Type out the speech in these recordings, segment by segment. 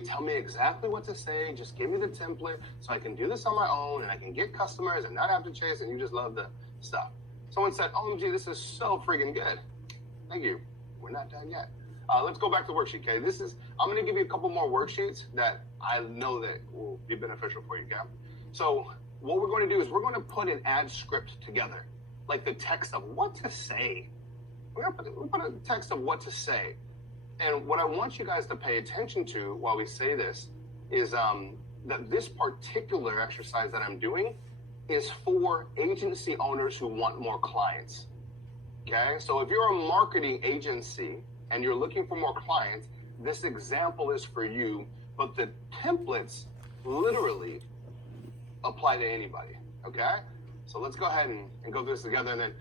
tell me exactly what to say. Just give me the template so I can do this on my own and I can get customers and not have to chase, and you just love the stuff. Someone said, OMG, this is so freaking good. Thank you. We're not done yet. Let's go back to the worksheet, okay? I'm going to give you a couple more worksheets that I know that will be beneficial for you, okay? So what we're going to do is we're going to put an ad script together, like the text of what to say. We're going to put a text of what to say. And what I want you guys to pay attention to while we say this is that this particular exercise that I'm doing is for agency owners who want more clients. Okay, so if you're a marketing agency and you're looking for more clients, this example is for you, but the templates literally apply to anybody. Okay, so let's go ahead and go through this together. And then,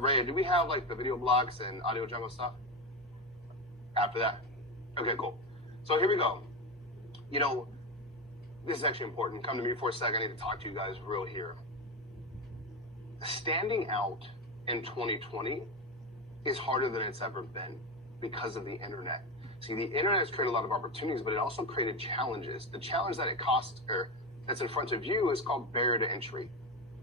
Ray, do we have like the video blocks and audio jungle stuff after that? Okay, cool. So here we go. You know, this is actually important. Come to me for a second. I need to talk to you guys real here. Standing out in 2020 is harder than it's ever been because of the internet. See, the internet has created a lot of opportunities, but it also created challenges. The challenge that it costs, or that's in front of you, is called barrier to entry.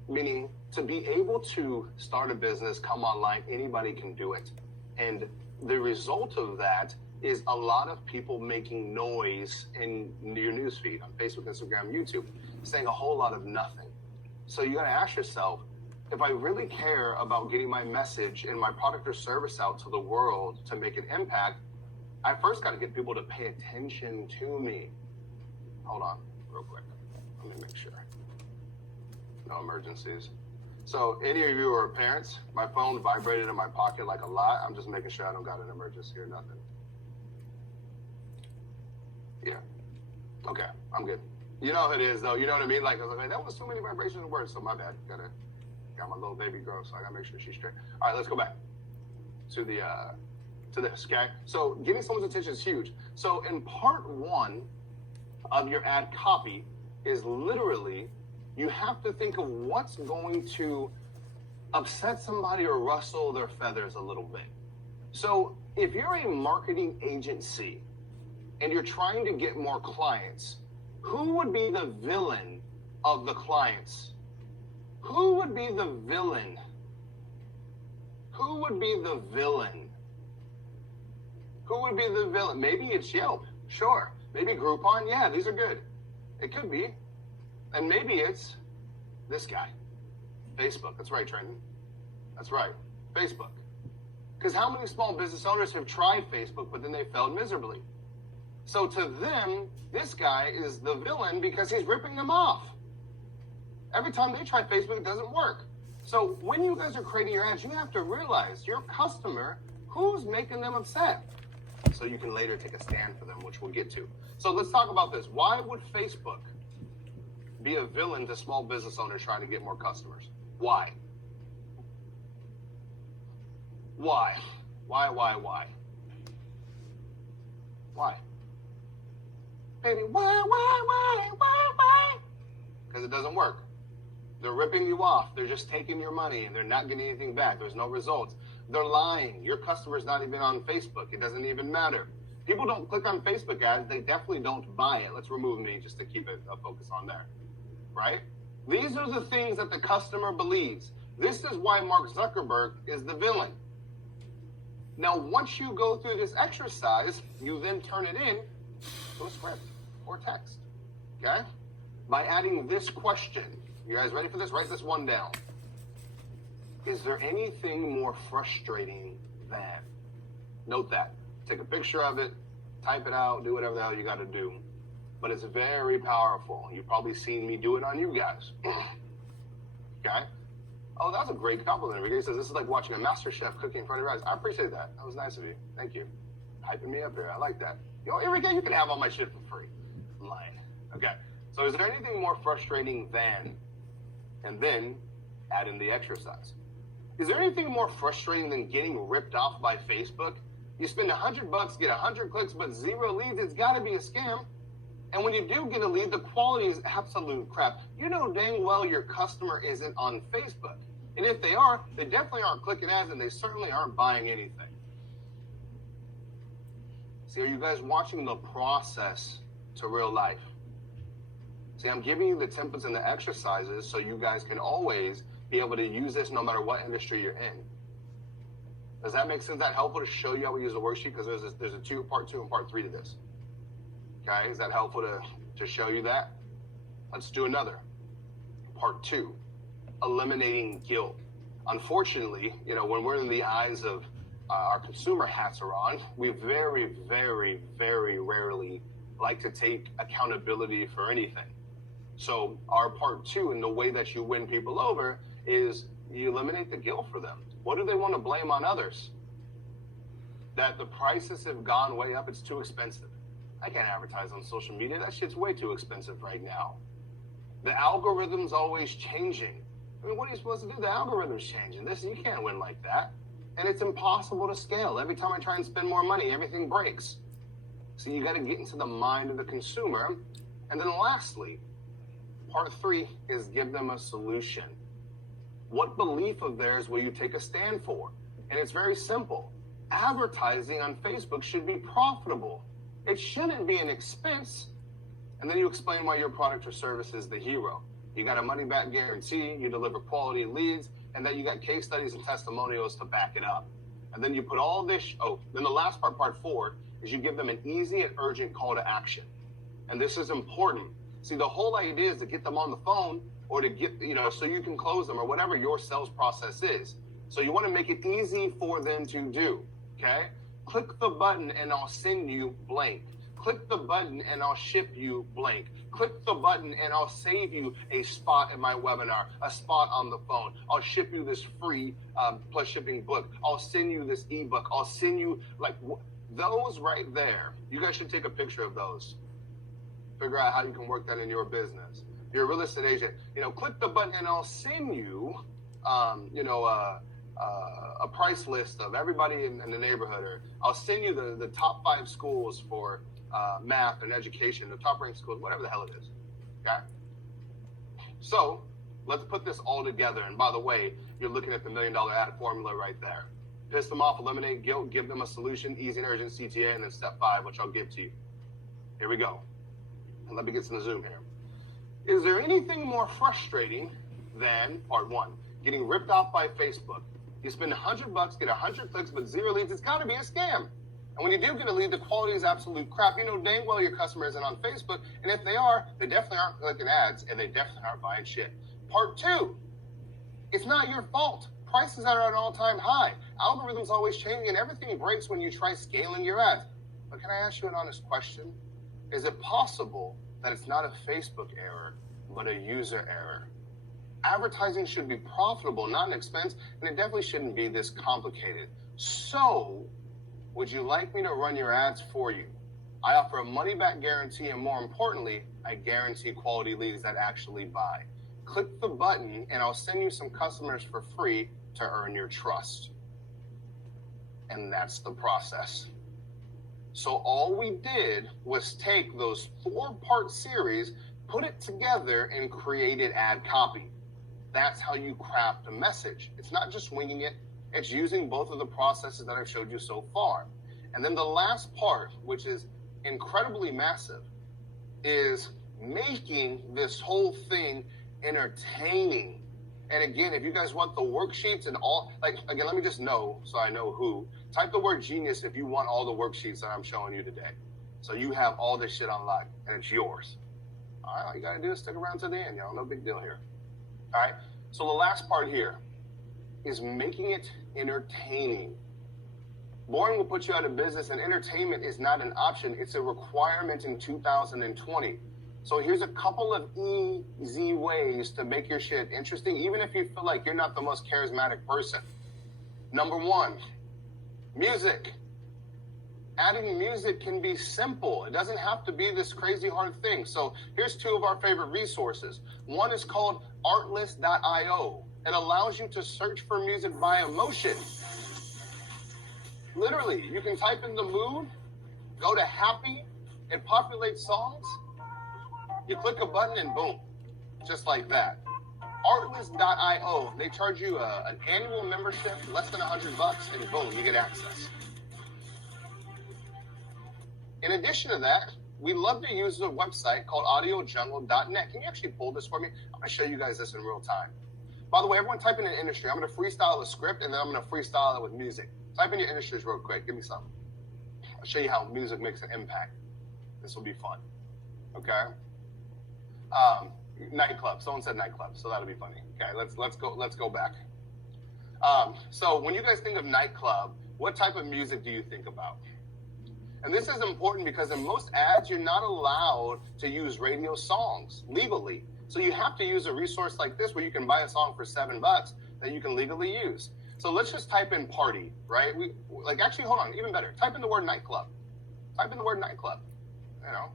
Meaning, to be able to start a business, come online, anybody can do it. And the result of that is a lot of people making noise in your newsfeed on Facebook, Instagram, YouTube, saying a whole lot of nothing. So you gotta ask yourself, if I really care about getting my message and my product or service out to the world to make an impact, I first got to get people to pay attention to me. Hold on, real quick. Let me make sure. No emergencies. So any of you are parents, my phone vibrated in my pocket like a lot. I'm just making sure I don't got an emergency or nothing. Yeah. Okay, I'm good. You know who it is, though. You know what I mean? Like, I was like, that was too many vibrations and words, so my bad. Got my little baby girl, so I gotta make sure she's straight. All right, let's go back to this, okay? So getting someone's attention is huge. So in part 1 of your ad copy is literally, you have to think of what's going to upset somebody or rustle their feathers a little bit. So if you're a marketing agency and you're trying to get more clients, who would be the villain of the clients? Who would be the villain? Who would be the villain? Who would be the villain? Maybe it's Yelp, sure. Maybe Groupon, yeah, these are good. It could be. And maybe it's this guy, Facebook. That's right, Trenton. That's right, Facebook. Because how many small business owners have tried Facebook, but then they failed miserably? So to them, this guy is the villain because he's ripping them off. Every time they try Facebook, it doesn't work. So when you guys are creating your ads, you have to realize your customer, who's making them upset? So you can later take a stand for them, which we'll get to. So let's talk about this. Why would Facebook be a villain to small business owners trying to get more customers? Why? Why? Why? Why? Baby, why? Because it doesn't work. They're ripping you off. They're just taking your money and they're not getting anything back. There's no results. They're lying. Your customer's not even on Facebook. It doesn't even matter. People don't click on Facebook ads. They definitely don't buy it. Let's remove me just to keep it a focus on there. Right? These are the things that the customer believes. This is why Mark Zuckerberg is the villain. Now, once you go through this exercise, you then turn it in to a script or text. Okay? By adding this question. You guys ready for this? Write this one down. Is there anything more frustrating than? Note that. Take a picture of it, type it out, do whatever the hell you got to do. But it's very powerful. You've probably seen me do it on you guys. Okay? Oh, that was a great compliment. Enrique says, this is like watching a master chef cooking in front of your eyes. I appreciate that. That was nice of you. Thank you. Hyping me up there. I like that. Yo, Enrique, you can have all my shit for free. I'm lying. Okay. So is there anything more frustrating than, and then add in the exercise. Is there anything more frustrating than getting ripped off by Facebook? You spend $100, get 100 clicks, but 0 leads. It's got to be a scam. And when you do get a lead, the quality is absolute crap. You know dang well your customer isn't on Facebook. And if they are, they definitely aren't clicking ads, and they certainly aren't buying anything. See, are you guys watching the process to real life. See, I'm giving you the templates and the exercises so you guys can always be able to use this no matter what industry you're in. Does that make sense? Is that helpful to show you how we use the worksheet? Because there's a part two and part three to this. Okay, is that helpful to show you that? Let's do another. Part two, eliminating guilt. Unfortunately, when we're in the eyes of our consumer hats are on, we very, very, very rarely like to take accountability for anything. So our part two, and the way that you win people over, is you eliminate the guilt for them. What do they want to blame on others? That the prices have gone way up, it's too expensive. I can't advertise on social media. That shit's way too expensive right now. The algorithm's always changing. I mean, what are you supposed to do? The algorithm's changing. You can't win like that. And it's impossible to scale. Every time I try and spend more money, everything breaks. So you got to get into the mind of the consumer. And then lastly, part three is give them a solution. What belief of theirs will you take a stand for? And it's very simple. Advertising on Facebook should be profitable. It shouldn't be an expense. And then you explain why your product or service is the hero. You got a money back guarantee, you deliver quality leads, and then you got case studies and testimonials to back it up. And then you put all this, then the last part four, is you give them an easy and urgent call to action. And this is important. See, the whole idea is to get them on the phone or to get, so you can close them or whatever your sales process is. So you want to make it easy for them to do, okay? Click the button and I'll send you blank. Click the button and I'll ship you blank. Click the button and I'll save you a spot in my webinar, a spot on the phone. I'll ship you this free plus shipping book. I'll send you this ebook. I'll send you those right there. You guys should take a picture of those. Figure out how you can work that in your business. If you're a real estate agent, click the button and I'll send you, a price list of everybody in the neighborhood, or I'll send you the top 5 schools for math and education, the top ranked schools, whatever the hell it is. Okay? So let's put this all together. And by the way, you're looking at the $1 million ad formula right there. Piss them off, eliminate guilt, give them a solution, easy and urgent CTA, and then step 5, which I'll give to you. Here we go. And let me get some zoom here. Is there anything more frustrating than part 1, getting ripped off by Facebook? You spend $100, get 100 clicks, but 0 leads. It's got to be a scam. And when you do get a lead, the quality is absolute crap. You know dang well your customer isn't on Facebook. And if they are, they definitely aren't clicking ads, and they definitely aren't buying shit. Part 2, it's not your fault. Prices are at an all-time high. Algorithms always changing, and everything breaks when you try scaling your ads. But can I ask you an honest question? Is it possible that it's not a Facebook error, but a user error? Advertising should be profitable, not an expense, and it definitely shouldn't be this complicated. So, would you like me to run your ads for you? I offer a money-back guarantee, and more importantly, I guarantee quality leads that actually buy. Click the button, and I'll send you some customers for free to earn your trust. And that's the process. So all we did was take those 4-part series, put it together, and created ad copy. That's how you craft a message. It's not just winging it. It's using both of the processes that I've showed you so far. And then the last part, which is incredibly massive, is making this whole thing entertaining. And again, if you guys want the worksheets and all, again, let me just know so I know who. Type the word genius if you want all the worksheets that I'm showing you today. So you have all this shit on lock and it's yours. All right, all you gotta do is stick around to the end, y'all. No big deal here. All right, so the last part here is making it entertaining. Boring will put you out of business, and entertainment is not an option. It's a requirement in 2020. So here's a couple of easy ways to make your shit interesting, even if you feel like you're not the most charismatic person. Number 1, music. Adding music can be simple. It doesn't have to be this crazy hard thing. So here's 2 of our favorite resources. One is called artlist.io. It allows you to search for music by emotion. Literally, you can type in the mood, go to happy, it populates songs. You click a button and boom, just like that. Artlist.io, they charge you an annual membership, less than $100, and boom, you get access. In addition to that, we love to use a website called audiojungle.net. Can you actually pull this for me? I'm going to show you guys this in real time. By the way, everyone type in an industry. I'm going to freestyle a script, and then I'm going to freestyle it with music. Type in your industries real quick. Give me some. I'll show you how music makes an impact. This will be fun. Okay? Nightclub. Someone said nightclub, so that'll be funny. Okay, let's go back. So when you guys think of nightclub, what type of music do you think about? And this is important because in most ads, you're not allowed to use radio songs legally. So you have to use a resource like this where you can buy a song for $7 that you can legally use. So let's just type in party, right? Actually, hold on, even better. Type in the word nightclub. Type in the word nightclub, you know.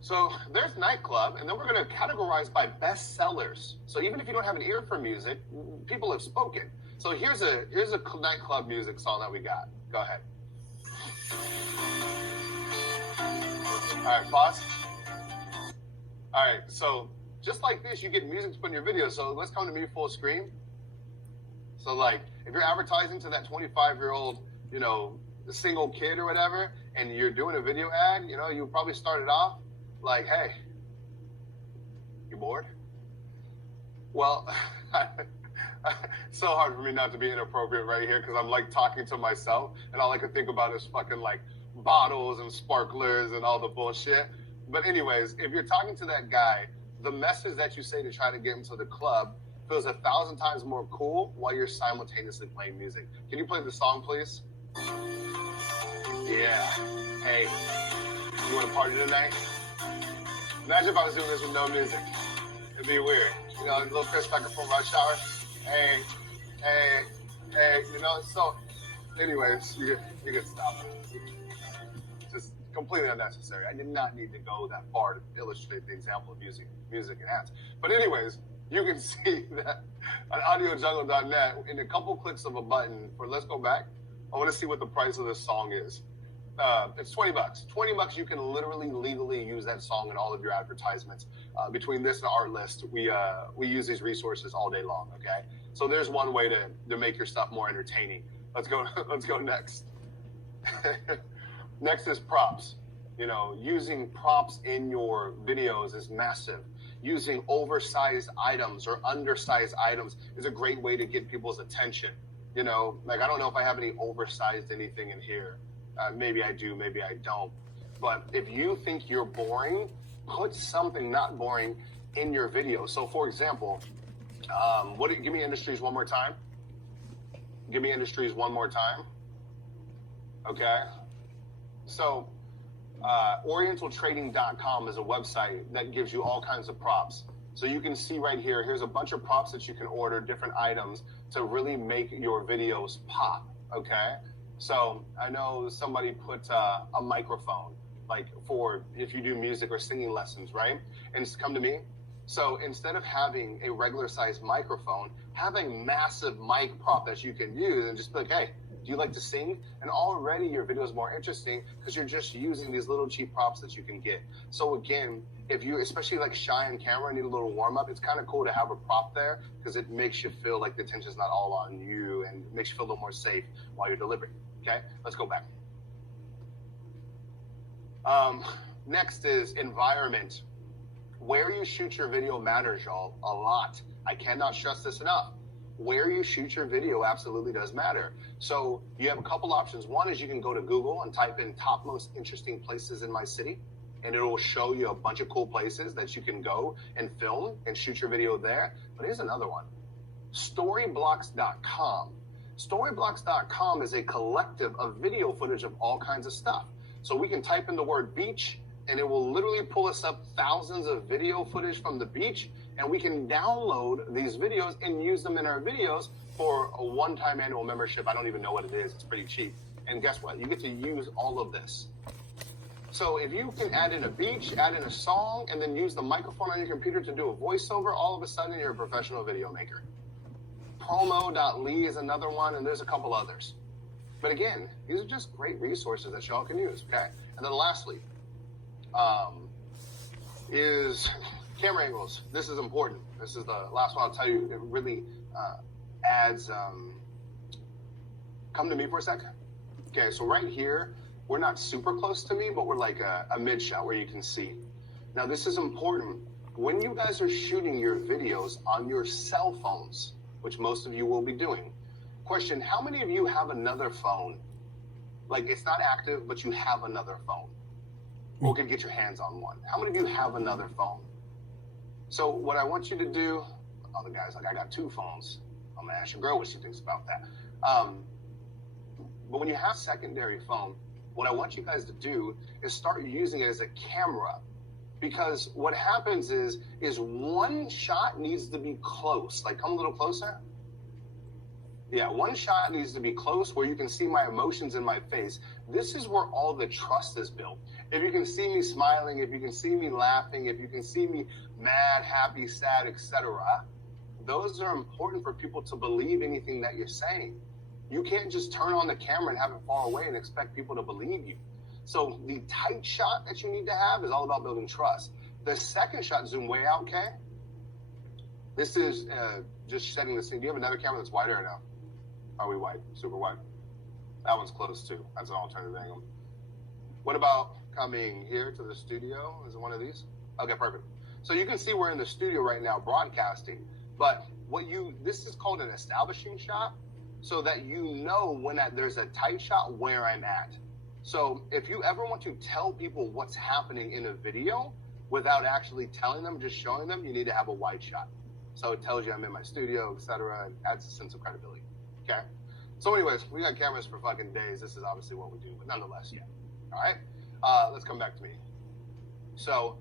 So there's nightclub, and then we're going to categorize by best sellers. So even if you don't have an ear for music, people have spoken. So here's a nightclub music song that we got. Go ahead. All right, pause. All right, so just like this, you get music to put in your video. So let's come to me full screen. So like, if you're advertising to that 25-year-old, you know, single kid or whatever, and you're doing a video ad, you know, you probably start it off like, hey, you bored? Well, so hard for me not to be inappropriate right here because I'm like talking to myself and all I can think about is fucking like bottles and sparklers and all the bullshit. But anyways, if you're talking to that guy, the message that you say to try to get him to the club feels 1,000 times more cool while you're simultaneously playing music. Can you play the song, please? Yeah. Hey, you want to party tonight? Imagine if I was doing this with no music. It'd be weird. You know, a little Chris Becker from Rush Hour. Hey, you know, so anyways, you can stop it. Just completely unnecessary. I did not need to go that far to illustrate the example of using music and ads. But anyways, you can see that on audiojungle.net, in a couple clicks of a button for let's go back, I want to see what the price of this song is. It's $20. $20, you can literally legally use that song in all of your advertisements. Between this and Artlist, we use these resources all day long. Okay, so there's one way to make your stuff more entertaining. Let's go next. Next is props. You know, using props in your videos is massive. Using oversized items or undersized items is a great way to get people's attention. You know, like I don't know if I have any oversized anything in here. Maybe I do, maybe I don't. But if you think you're boring, put something not boring in your video. So for example, give me industries one more time. Give me industries one more time. Okay. So orientaltrading.com is a website that gives you all kinds of props. So you can see right here, here's a bunch of props that you can order, different items to really make your videos pop. Okay. So I know somebody put a microphone, like for if you do music or singing lessons, right? And it's come to me. So instead of having a regular sized microphone, have a massive mic prop that you can use and just be like, hey, do you like to sing? And already your video is more interesting because you're just using these little cheap props that you can get. So again, if you, especially like shy on camera, need a little warm up, it's kind of cool to have a prop there because it makes you feel like the attention's not all on you and makes you feel a little more safe while you're delivering. Okay, let's go back. Next is environment. Where you shoot your video matters, y'all, a lot. I cannot stress this enough. Where you shoot your video absolutely does matter. So you have a couple options. One is you can go to Google and type in top most interesting places in my city, and it will show you a bunch of cool places that you can go and film and shoot your video there. But here's another one, storyblocks.com. Storyblocks.com is a collective of video footage of all kinds of stuff. So we can type in the word beach and it will literally pull us up thousands of video footage from the beach, and we can download these videos and use them in our videos for a one-time annual membership. I don't even know what it is. It's pretty cheap. And guess what? You get to use all of this. So if you can add in a beach, add in a song, and then use the microphone on your computer to do a voiceover, all of a sudden you're a professional video maker. Promo.ly is another one, and there's a couple others. But again, these are just great resources that y'all can use, okay? And then lastly, is camera angles. This is important. This is the last one I'll tell you. It really adds, come to me for a second. Okay, so right here we're not super close to me, but we're like a mid shot where you can see. Now, this is important. When you guys are shooting your videos on your cell phones, which most of you will be doing, question, how many of you have another phone? Like, it's not active, but you have another phone. Or can get your hands on one. How many of you have another phone? So what I want you to do, other guys, like, I got 2 phones. I'm gonna ask your girl what she thinks about that. But when you have a secondary phone, what I want you guys to do is start using it as a camera. Because what happens is one shot needs to be close. Like, come a little closer. Yeah, one shot needs to be close where you can see my emotions in my face. This is where all the trust is built. If you can see me smiling, if you can see me laughing, if you can see me mad, happy, sad, etc., those are important for people to believe anything that you're saying. You can't just turn on the camera and have it far away and expect people to believe you. So the tight shot that you need to have is all about building trust. The second shot, zoom way out, okay? This is just setting the scene. Do you have another camera that's wider or no? Are we wide? Super wide? That one's close too. That's an alternative angle. What about coming here to the studio? Is it one of these? Okay, perfect. So you can see we're in the studio right now broadcasting, but this is called an establishing shot so that you know when there's a tight shot where I'm at. So if you ever want to tell people what's happening in a video without actually telling them, just showing them, you need to have a wide shot. So it tells you I'm in my studio, etc. and adds a sense of credibility. Okay? So anyways, we got cameras for fucking days. This is obviously what we do, but nonetheless, yeah. All right? Let's come back to me. So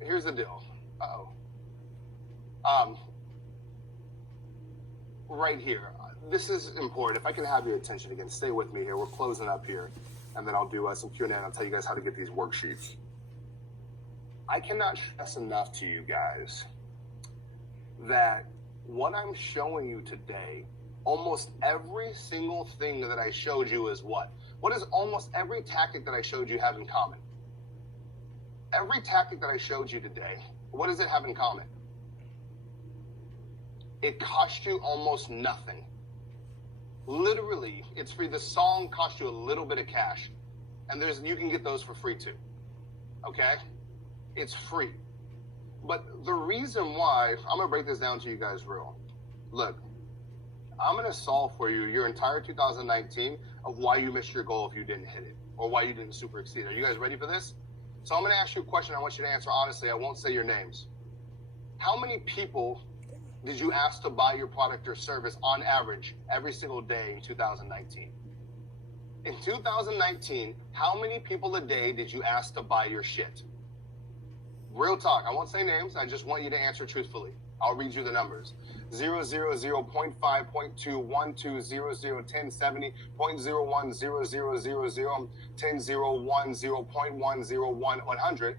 here's the deal. Right here. This is important. If I can have your attention again, stay with me here. We're closing up here, and then I'll do some Q&A, and I'll tell you guys how to get these worksheets. I cannot stress enough to you guys that what I'm showing you today, almost every single thing that I showed you is what? What does almost every tactic that I showed you have in common? Every tactic that I showed you today, what does it have in common? It cost you almost nothing. Literally, it's free. The song cost you a little bit of cash, and you can get those for free too. Okay? It's free. But the reason why, I'm gonna break this down to you guys real. Look, I'm gonna solve for you your entire 2019 of why you missed your goal if you didn't hit it, or why you didn't super exceed. Are you guys ready for this? So I'm gonna ask you a question. I want you to answer honestly. I won't say your names. How many people did you ask to buy your product or service on average every single day in 2019? In 2019, how many people a day did you ask to buy your shit? Real talk. I won't say names. I just want you to answer truthfully. I'll read you the numbers. 000, 0.5, 0.2, 1, 2, 0, 0, 10, 70, 0.01, 0, 0, 0, 0, 10, 0, 1, 0.1, 0, 1, 100.